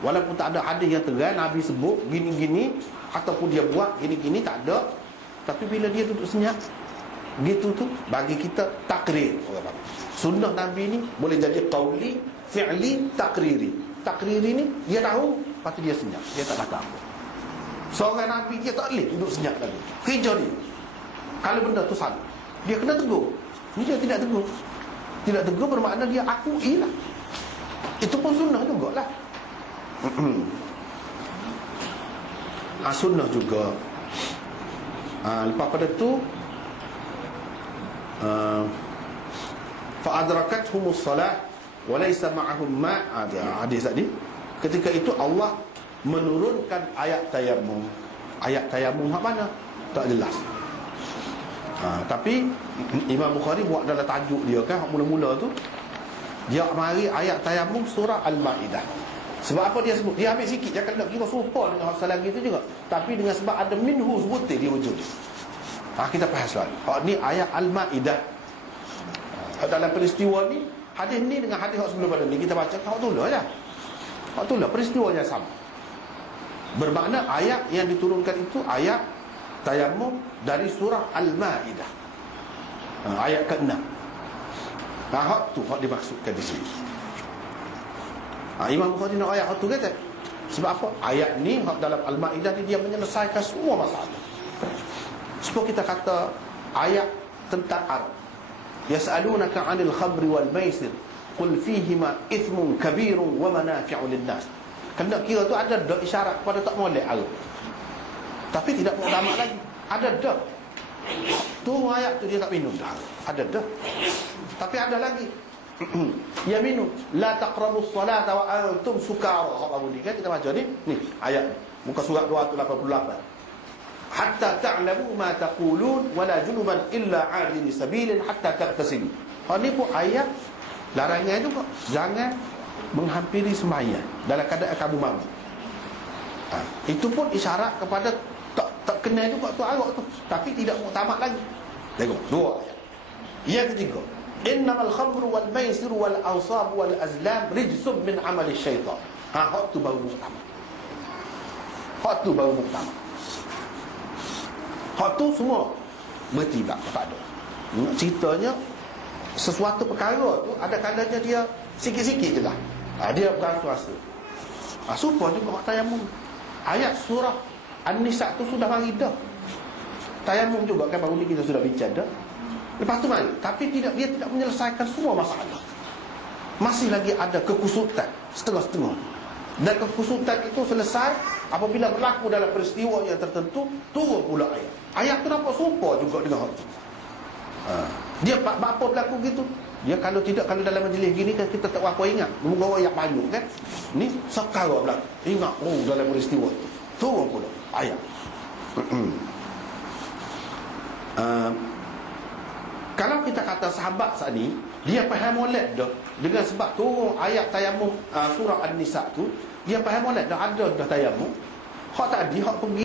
Walaupun tak ada hadis yang terang Nabi sebut gini-gini ataupun dia buat gini-gini, tak ada. Tapi bila dia duduk senyap gitu tu, bagi kita takrir. Sunnah Nabi ni boleh jadi qauli, fi'li, takriri. Takriri ni dia tahu, lepas tu dia senyap, dia tak kata apa. Seorang Nabi dia tak boleh duduk senyap lagi. Kerja dia, kalau benda tu salah, dia kena tegur. Ni dia tidak tegur. Tidak tegur bermakna dia akui lah. Itu pun sunnah jugalah. Sunnah juga. Lepas pada tu fa'adrakathumus salat wa laysa ma'ahum ma'. Hadis tadi, ketika itu Allah menurunkan ayat tayamum. Ayat tayamum hak mana? Tak jelas. Tapi Imam Bukhari buat dalam tajuk dia kan, mula-mula tu dia mari ayat tayamum surah Al-Maidah. Sebab apa dia sebut? Dia ambil sikit, jangan nak kira serupa dengan hak lagi tu juga. Tapi dengan sebab ada minhu sebutir di hujung. Kita faham soal. Ni ayat Al-Maidah. Dalam peristiwa ni, hadis ni dengan hadis hak sebelum pada ni kita baca hak tu lah. Hak tu lah peristiwanya sama. Bermakna ayat yang diturunkan itu ayat tayamum dari surah Al-Maidah. Ayat ke-6. Hak tu hak dimaksudkan di sini. Imam Bukhari nak ayat tu kata. Sebab apa? Ayat ni dalam Al-Maidah ni dia menyelesaikan semua masalah. Sebab kita kata ayat tentang Arab. Yas'alunaka 'anil khamri wal maisir qul fihima ithmun kabirun wa manafi'u lin-nas. Kena kira tu ada dak isyarat kepada tak molek Arab. Tapi tidak mau tamat lagi. Ada dak. Tu ayat tu dia tak minum dah. Ada dah. Tapi ada lagi. Ya minum la taqrabus salata wa antum sukara. Apa bunyi kan kita baca ni? Ni ayat muka surat 288. Hatta ta'lamu ma taqulun wa la junuban illa 'abiri sabilin hatta taghtasilu. Ni pun ayat larangan juga. Jangan menghampiri sembahyang dalam keadaan kamu mabuk. Itu pun isyarat kepada tak kena juga tu arak tu, tapi tidak mau tamat lagi. Tengok dua ayat. Yang ketiga, innamal khamru wal maisir wal ansab wal azlam rijsum min amali syaitan. Hak tu baru muktamad. Hak tu baru muktamad. Hak tu semua bertibak kepada. Ceritanya sesuatu perkara tu ada kadangnya dia sikit-sikit je lah. Dia berasa-rasa. Supaya juga hak tayamum. Ayat surah An-Nisa tu sudah mari dah. Tayamum juga kan baru ni kita sudah bincang dah. Lepas tu mari, tapi dia tidak menyelesaikan semua masalah. Masih lagi ada kekusutan setengah-setengah. Dan kekusutan itu selesai apabila berlaku dalam peristiwa yang tertentu, turun pula ayat. Ayat tu nampak serupa juga dengan hal tu. Dia apa berlaku gitu? Dia kalau dalam majlis gini kan kita tak apa ingat. Moga ayat banyak kan. Ni sekarang berlaku. Ingat dalam peristiwa tu. Turun pula ayat. Kalau kita kata sahabat saat ni dia faham molek dah dengan sebab turun ayat tayamum surah An-Nisa tu, dia faham molek dah ada dah tayamum. Hak tadi hak pergi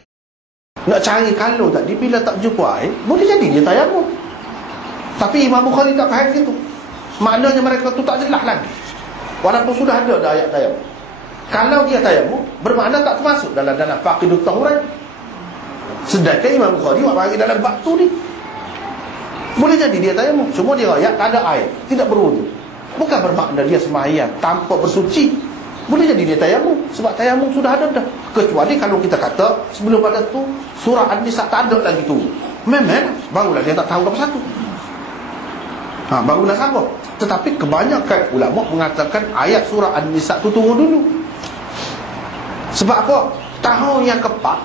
nak cari kalau tadi bila tak jumpa air boleh jadi dia tayamum. Tapi Imam Bukhari tak faham gitu. Maknanya mereka tu tak jelas lagi. Walaupun sudah ada dah ayat tayamum. Kalau dia tayamum bermakna tak termasuk dalam faqidut tahuran. Sedangkan Imam Bukhari buat bagi dalam bab tu ni. Boleh jadi dia tayamum, cuma dia ayat tak ada air, tidak berwudu. Bukan bermakna dia sembahyang tanpa bersuci. Boleh jadi dia tayamum, sebab tayamum sudah ada dah. Kecuali kalau kita kata sebelum pada tu surah An-Nisa tak ada lagi tu. Memang barulah dia tak tahu apa satu. Barulah sama. Tetapi kebanyakan ulama mengatakan ayat surah An-Nisa tu turun dulu. Sebab apa? Tahun yang keempat,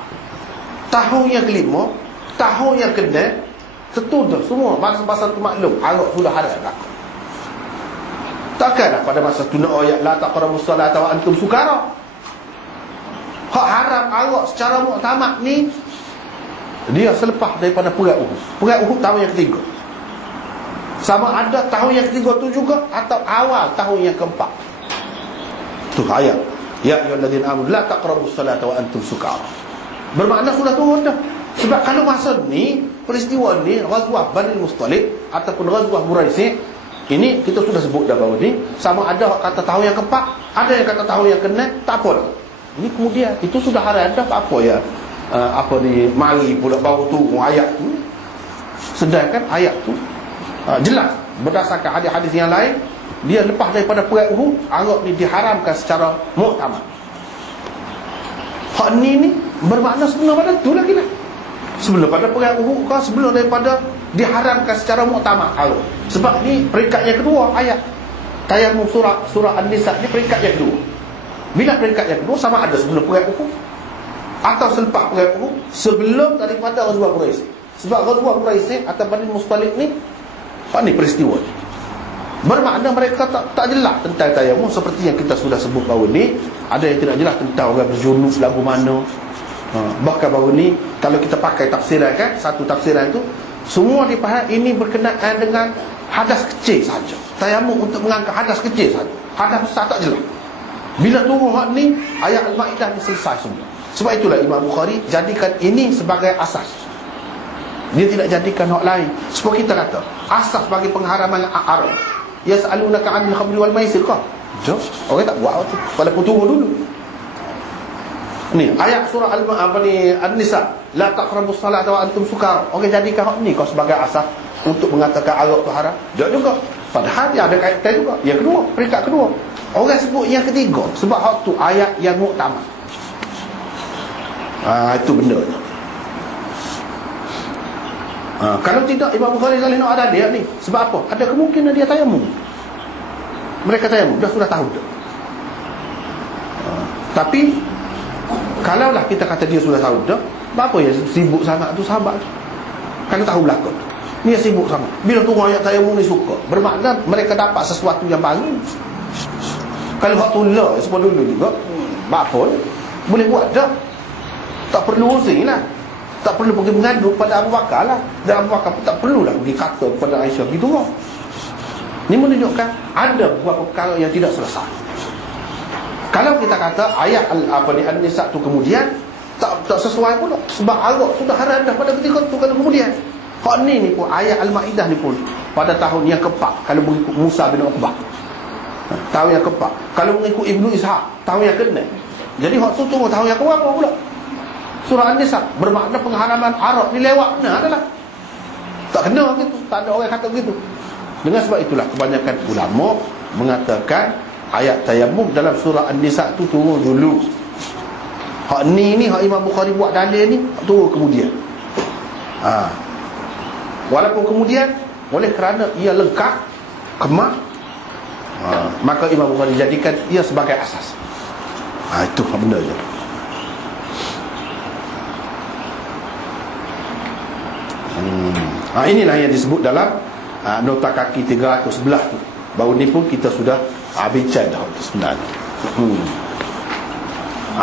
tahun yang kelima, tahun yang keenam, tertuduh semua masa-masa tu maklum arak sudah haram dah. Takkanlah pada masa tu nak ayat la taqrabus salata wa antum sukara. Hak haram arak secara muktamad ni dia selepas daripada perang Uhud. Perang Uhud tahun yang ketiga. Sama ada tahun yang ketiga tu juga atau awal tahun yang keempat. Tu ayat ya ayyuhalladzina amanu la taqrabus salata wa antum sukara. Bermakna sudah turun dah. Sebab kalau masa ni peristiwa ni Ghazwah Bani Mustalik ataupun Ghazwah Muraisi, Ini kita sudah sebut dah baru ni. Sama ada kata tahu yang keempat, ada yang kata tahu yang kena, tak apa dah. Ini kemudian itu sudah ada apa ya, apa ni, mari pula baru tu ayat tu. Sedangkan ayat tu jelas berdasarkan hadis-hadis yang lain, dia lepas daripada perang Uhud, Arab ni diharamkan secara muktamad. Hak ni bermakna sebelum pada tu lagi lah. Sebelum pada perang Uhud kan, sebelum daripada diharamkan secara muktamad Arab. Sebab ni peringkat yang kedua ayat Tayammum surah An-Nisa ni peringkat yang kedua. Bila peringkat yang kedua, sama ada sebelum perang Uhud atau selepas perang Uhud, sebelum daripada Ghazwah Quraisy. Sebab Ghazwah Quraisy atau Bani Mustaliq ni, apa ni peristiwa ni, bermakna mereka tak jelas tentang tayammum. Seperti yang kita sudah sebut baru ni, ada yang tidak jelas tentang orang berjunub lagu mana. Bahkan baru ni kalau kita pakai tafsiran kan, satu tafsiran itu semua dipahami ini berkenaan dengan hadas kecil saja. Tayammum untuk mengangkat hadas kecil saja. Hadas besar tak jelas. Bila turun hak ni, ayat Al-Maidah ni selesai semua. Sebab itulah Imam Bukhari jadikan ini sebagai asas. Dia tidak jadikan hak lain. Sebab kita kata asas bagi pengharaman Arab, yas'alunaka 'anil khamri wal maisir kah? Jom, orang tak buat waktu. Walaupun turun dulu. Ni ayat surah An-Nisa, la taqrabus salata wa antum sukara. Orang jadikan hak ni kau sebagai asas untuk mengatakan Arab tu haram. Tak juga. Padahal dia ada kaitan juga. Yang kedua, peringkat kedua. Orang sebut yang ketiga sebab hak tu ayat yang muktamad. Itu benda ni. Kalau tidak, Imam Bukhari kali nak ada dia ni. Sebab apa? Ada kemungkinan dia tayammum. Mereka tayammum, dah sudah tahu dah. Tapi kalaulah kita kata dia sudah tahu dah, apa ya sibuk sangat tu sahabat tu? Kalau tahu belakang, dia sibuk sangat. Bila turun ayat tayammum ni suka, bermakna mereka dapat sesuatu yang baru. Kalau hak tu lah sebab dulu juga, apa boleh buat dah. Tak perlu usin lah. Tak perlu pergi mengadu pada Abu Bakar lah. Dan Abu Bakar pun tak perlulah pergi kata kepada Aisyah gitu lah. Ini menunjukkan ada beberapa perkara yang tidak selesai. Kalau kita kata ayat An-Nisa tu kemudian tak sesuai pula. Sebab Arab sudah haram dah pada ketika tu. Kalau kemudian hak ni pun ayat Al-Maidah ni pun pada tahun yang keempat, kalau mengikut Musa bin Uqbah, tahun yang keempat. Kalau mengikut Ibnu Ishaq, tahun yang ke-6. Jadi hak tu tunggu tahun yang ke-berapa pula? Surah An-Nisa bermakna pengharaman Arab ni lewat benar adalah. Tak kena gitu. Tak ada orang kata begitu. Dengan sebab itulah kebanyakan ulama mengatakan ayat tayammum dalam surah An-Nisa tu turun dulu. Hak ni hak Imam Bukhari buat dalil ni turun kemudian. Walaupun kemudian oleh kerana ia lengkap kemak, maka Imam Bukhari jadikan ia sebagai asas. Itu benda je. Inilah yang disebut dalam nota kaki 311 tu. Baru ni pun kita sudah bincang dah tu sebenarnya.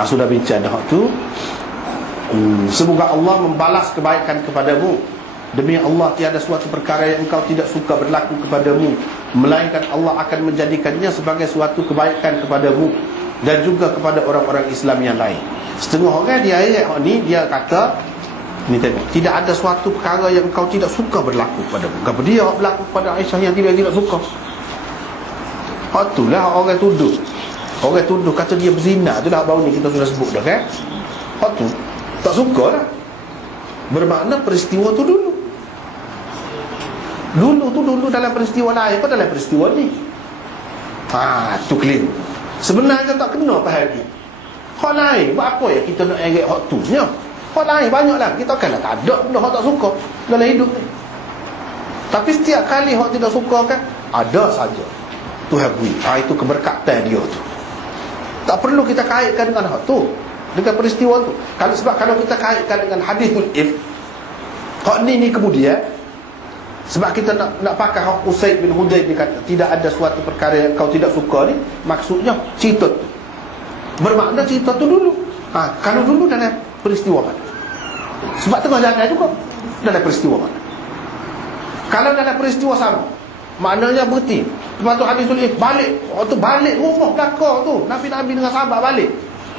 Sudah bincang dah tu. Semoga Allah membalas kebaikan kepadamu. Demi Allah tiada suatu perkara yang engkau tidak suka berlaku kepadamu, melainkan Allah akan menjadikannya sebagai suatu kebaikan kepadamu dan juga kepada orang-orang Islam yang lain. Setengah orang dia ayat ni dia kata ni tengok, tidak ada suatu perkara yang engkau tidak suka berlaku padamu. Kenapa dia berlaku pada Aisyah yang tidak suka? Itulah orang tuduh. Orang tuduh kata dia berzina. Itulah baru ni kita sudah sebut dah kan. Itu tak suka lah. Bermakna peristiwa tu dulu. Dulu dalam peristiwa lain, apa dalam peristiwa ni? Tu keliru. Sebenarnya tak kena faham ni. Hak lain, buat apa ya kita nak ingat hak tu nya? Hak lain banyaklah. Kita akanlah tak ada benda hak tak suka dalam hidup ni. Tapi setiap kali hak tidak suka kan, ada saja Tuhan beri. Itu keberkatan dia tu. Tak perlu kita kaitkan dengan hak tu, dengan peristiwa tu. Kalau kita kaitkan dengan hadithul if, hak ni kemudian, sebab kita nak pakai hak Usaid bin Hudayr ni kata tidak ada suatu perkara yang kau tidak suka ni, maksudnya cerita tu bermakna cerita tu dulu. Kalau dulu dalam peristiwa mana? Sebab tengah jalan juga dalam peristiwa mana? Kalau dalam peristiwa sama, maknanya berhenti. Lepas tu hadisul if balik. Waktu balik rumah belakang tu, Nabi dengan sahabat balik.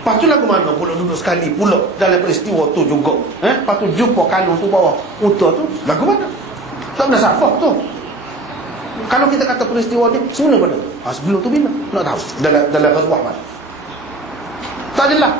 Lepas tu lagu mana pula duduk sekali pula dalam peristiwa tu juga. Lepas tu jumpa kalung tu bawah unta tu, lagu mana? Tak ada safah tu. Kalau kita kata peristiwa ni sebelum pada sebelum tu bila nak tahu dalam ghazwah mana? Tak adalah.